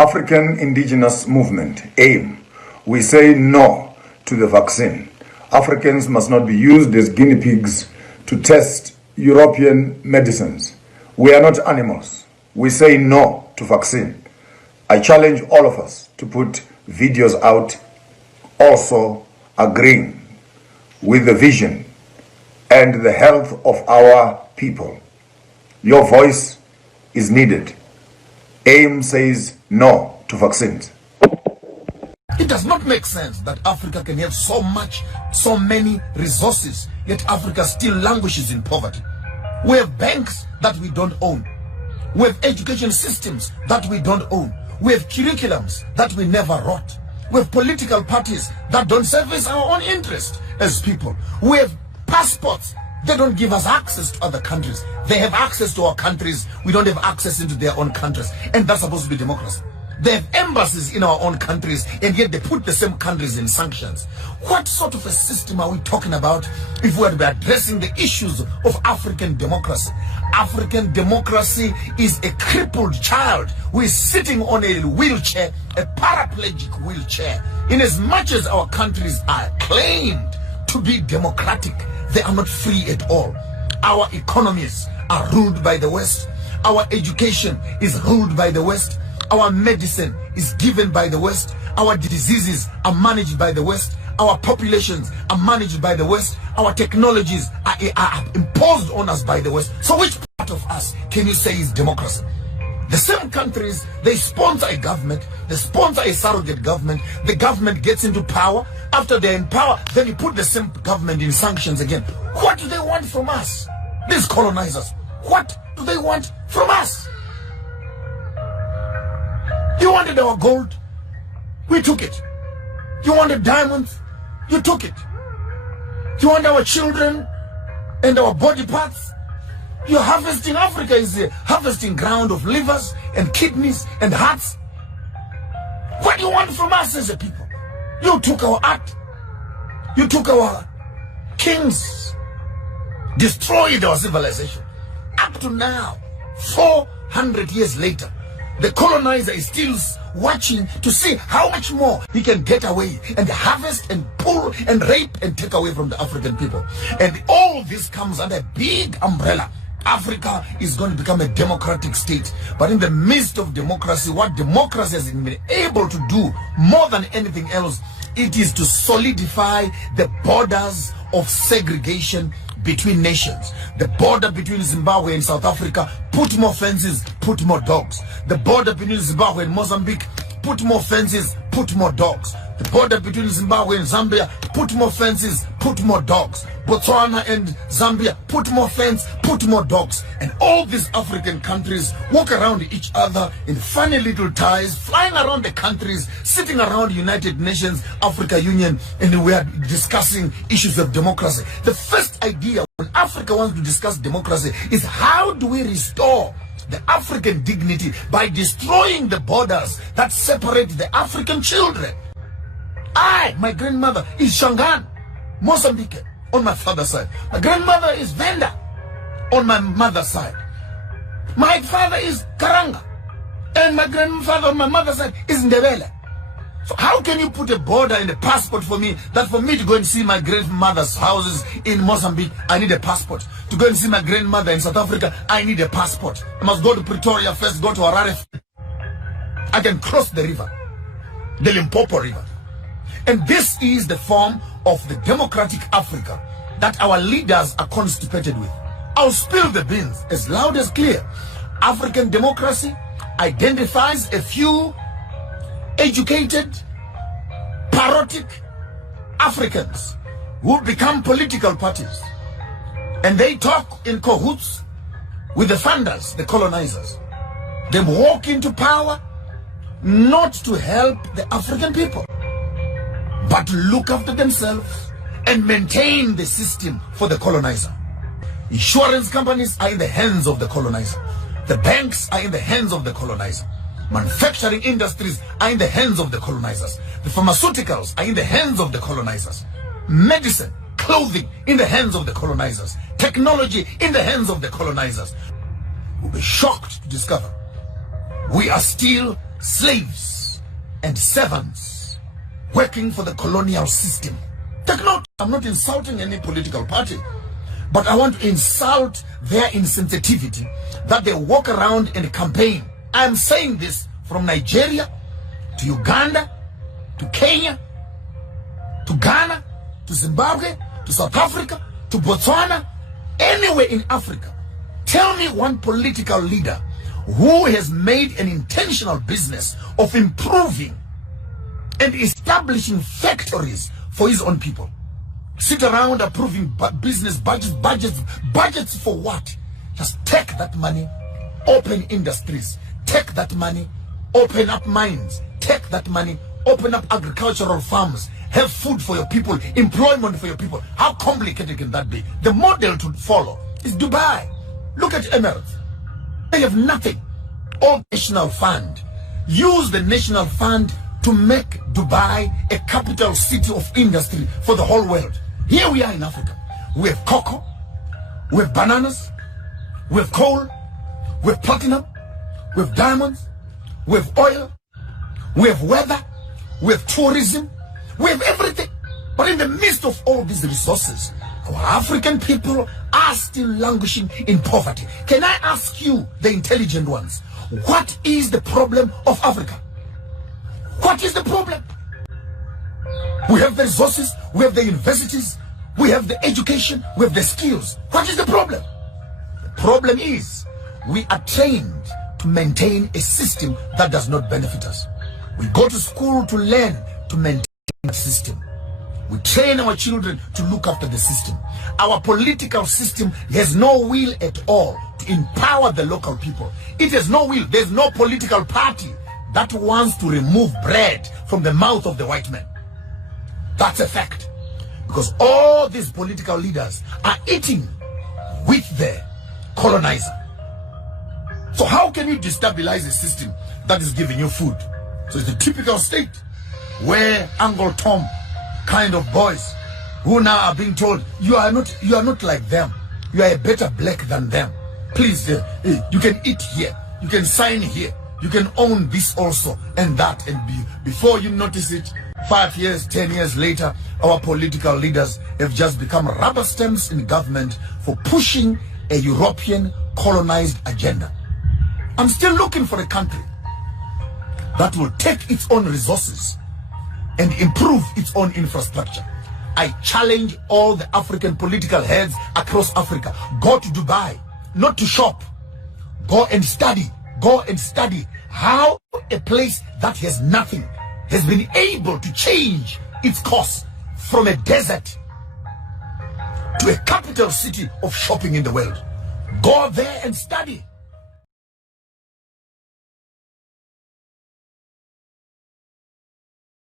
African Indigenous Movement, AIM, we say no to the vaccine. Africans must not be used as guinea pigs to test European medicines. We are not animals. We say no to vaccine. I challenge all of us to put videos out also agreeing with the vision and the health of our people. Your voice is needed. AIM says no to vaccines. It does not make sense that Africa can have so many resources, yet Africa still languishes in poverty. We have banks that we don't own. We have education systems that we don't own. We have curriculums that we never wrote. We have political parties that don't service our own interest as people. We have passports. They don't give us access to other countries. They have access to our countries. We don't have access into their own countries. And that's supposed to be democracy. They have embassies in our own countries, and yet they put the same countries in sanctions. What sort of a system are we talking about if we are to be addressing the issues of African democracy? African democracy is a crippled child who is sitting on a wheelchair, a paraplegic wheelchair. In as much as our countries are claimed to be democratic, they are not free at all. Our economies are ruled by the West. Our education is ruled by the West. Our medicine is given by the West. Our diseases are managed by the West. Our populations are managed by the West. Our technologies are imposed on us by the West. So which part of us can you say is democracy? The same countries, they sponsor a government, they sponsor a surrogate government, the government gets into power. After they're in power, then you put the same government in sanctions again. What do they want from us? These colonizers, what do they want from us? You wanted our gold, we took it. You wanted diamonds, you took it. You want our children and our body parts? You're harvesting. Africa is a harvesting ground of livers and kidneys and hearts. What do you want from us as a people? You took our art. You took our kings. Destroyed our civilization. Up to now, 400 years later, the colonizer is still watching to see how much more he can get away and harvest and pull and rape and take away from the African people. And all this comes under a big umbrella. Africa is going to become a democratic state. But in the midst of democracy, what democracy has been able to do more than anything else, it is to solidify the borders of segregation between nations. The border between Zimbabwe and South Africa, put more fences, put more dogs. The border between Zimbabwe and Mozambique, put more fences, put more dogs. The border between Zimbabwe and Zambia, put more fences, put more dogs. Botswana and Zambia, put more fence, put more dogs. And all these African countries walk around each other in funny little ties, flying around the countries, sitting around United Nations, Africa Union, and we are discussing issues of democracy. The first idea when Africa wants to discuss democracy is how do we restore the African dignity by destroying the borders that separate the African children. My grandmother is Shangaan, Mozambique, on my father's side. My grandmother is Venda, on my mother's side. My father is Karanga, and my grandfather on my mother's side is Ndebele. So how can you put a border in a passport for me, that for me to go and see my grandmother's houses in Mozambique, I need a passport. To go and see my grandmother in South Africa, I need a passport. I must go to Pretoria first, go to Harare. I can cross the river, the Limpopo River. And this is the form of the democratic Africa that our leaders are constipated with. I'll spill the beans as loud as clear. African democracy identifies a few educated, parodic Africans who become political parties. And they talk in cahoots with the funders, the colonizers. They walk into power not to help the African people, but to look after themselves and maintain the system for the colonizer. Insurance companies are in the hands of the colonizer. The banks are in the hands of the colonizer. Manufacturing industries are in the hands of the colonizers. The pharmaceuticals are in the hands of the colonizers. Medicine, clothing in the hands of the colonizers. Technology in the hands of the colonizers. We'll be shocked to discover we are still slaves and servants working for the colonial system. Take note, I'm not insulting any political party, but I want to insult their insensitivity that they walk around and campaign. I am saying this from Nigeria to Uganda to Kenya to Ghana to Zimbabwe to South Africa to Botswana, anywhere in Africa. Tell me one political leader who has made an intentional business of improving and establishing factories for his own people. Sit around approving business budgets for what? Just take that money, open industries. Take that money, open up mines. Take that money, open up agricultural farms. Have food for your people, employment for your people. How complicated can that be? The model to follow is Dubai. Look at Emirates. They have nothing. All national fund. Use the national fund to make Dubai a capital city of industry for the whole world. Here we are in Africa. We have cocoa, we have bananas, we have coal, we have platinum, we have diamonds, we have oil, we have weather, we have tourism, we have everything. But in the midst of all these resources, our African people are still languishing in poverty. Can I ask you, the intelligent ones, what is the problem of Africa? What is the problem? We have the resources, we have the universities, we have the education, we have the skills. What is the problem? The problem is we are trained to maintain a system that does not benefit us. We go to school to learn to maintain the system. We train our children to look after the system. Our political system has no will at all to empower the local people. It has no will. There's no political party that wants to remove bread from the mouth of the white man. That's a fact. Because all these political leaders are eating with the colonizer. So how can you destabilize a system that is giving you food? So it's the typical state where Uncle Tom kind of boys who now are being told, you are not like them. You are a better black than them. Please, you can eat here. You can sign here. You can own this also and that, and before you notice it, 5 years, 10 years later, our political leaders have just become rubber stamps in government for pushing a European colonized agenda. I'm still looking for a country that will take its own resources and improve its own infrastructure. I challenge all the African political heads across Africa. Go to Dubai, not to shop. Go and study. Go and study how a place that has nothing has been able to change its course from a desert to a capital city of shopping in the world. Go there and study.